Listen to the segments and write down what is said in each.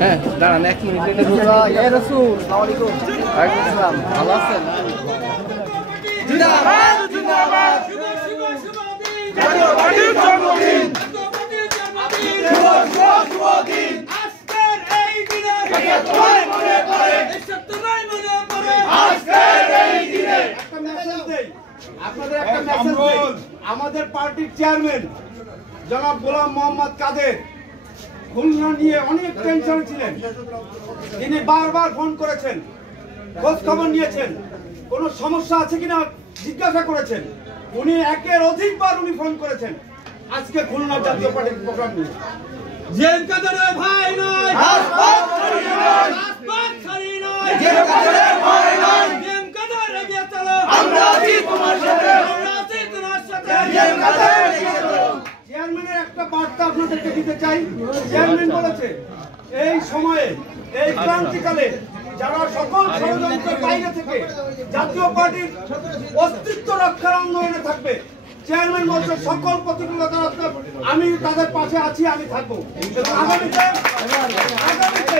হ্যাঁ দাঁড়ান 1 মিনিট। ভালো আছেন? আমাদের পার্টির চেয়ারম্যান জনাব গোলাম মোহাম্মদ কাদের খুলনা নিয়ে অনেক টেনশন ছিলেন। তিনি বারবার ফোন করেছেন, খোঁজ খবর নিয়েছেন, কোনো সমস্যা আছে কিনা জিজ্ঞাসা করেছেন। উনি একের অধিকবার উনি ফোন করেছেন আজকে খুলনা জাতীয় পার্টির প্রোগ্রাম নিয়ে। জেম কাদেরের ভাই নয়, রাজপথ ছাড়ি নয়, রাজপথ ছাড়ি নয়, জেম কাদেরের ভাই নয়, জেম কাদের এগিয়ে চলো, আমরা আছি তোমার সাথে, আমরা আছি তোমার সাথে, জেম কাদের এগিয়ে চলো। চেয়ারম্যানের একটা বার্তা আপনাদেরকে দিতে চাই। চেয়ারম্যান বলেছে এই সময়ে, এই ক্রান্তিকালে যারা সকল ষড়যন্ত্রের বাইরে থেকে জাতীয় পার্টির অস্তিত্ব রক্ষার আন্দোলনে থাকবে, চেয়ারম্যান বলছে সকল প্রতিকূলতা আমি তাদের পাশে আছি, আমি থাকবো। আগামীতে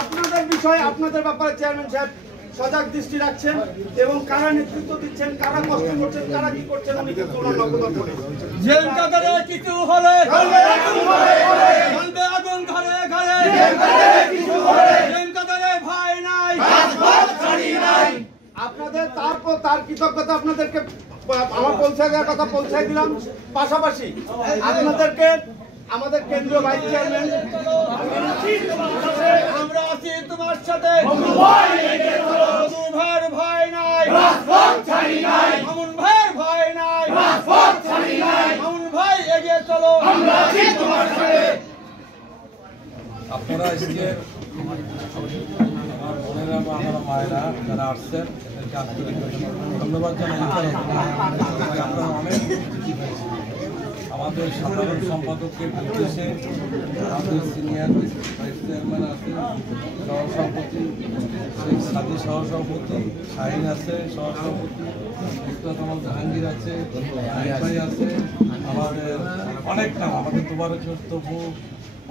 আপনাদের বিষয়ে, আপনাদের ব্যাপারে চেয়ারম্যান সাহেব সজাগ দৃষ্টি রাখছেন এবং কারা নেতৃত্ব দিচ্ছেন, কারা কষ্ট করছেন, কারা কি করছেন উনি কিন্তু ওনার নজর করেন। জেম কাদেরে কিছু হলে জ্বলবে আগুন ঘরে ঘরে, জেম কাদেরে কিছু হলে, জেম কাদেরে ভয় নাই, রাজপথ ছাড়ি নাই। আপনাদের তার কৃতজ্ঞতা আপনাদেরকে আমার পৌঁছে দেওয়ার কথা পৌঁছায় দিলাম। পাশাপাশি আপনাদেরকে আমাদের কেন্দ্রীয় ভাইস চেয়ারম্যান, আমরা আছি তোমার সাথে, ভাইয়ের ভয় নাই, রাজপথ ছাড়ি নাই, মামুন ভাইয়ের ভয় নাই, রাজপথ ছাড়ি নাই, মামুন ভাই এগিয়ে চলো, আমরা আছি তোমার সাথে। আপনারা আজকে আমার বোনেরা বা আমার মায়েরা যারা আসছেন এদেরকে আন্তরিক ধন্যবাদ জানাই। আপনারা অনেক চিঠি পেয়েছেন। আমাদের সাধারণ সম্পাদককে নির্দেশে আমাদের সিনিয়র ভাইস চেয়ারম্যান আছে, সহসভাপতি শেখ সাদি, সহসভাপতি শাহিন আছে, সহসভাপতি ইসরাত আহমদ জাহাঙ্গীর আছে, ভাই আছে, আমাদের অনেক নাম, আমাদের তবু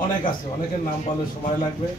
অনেক আছে, অনেকের নাম বলে সময় লাগবে।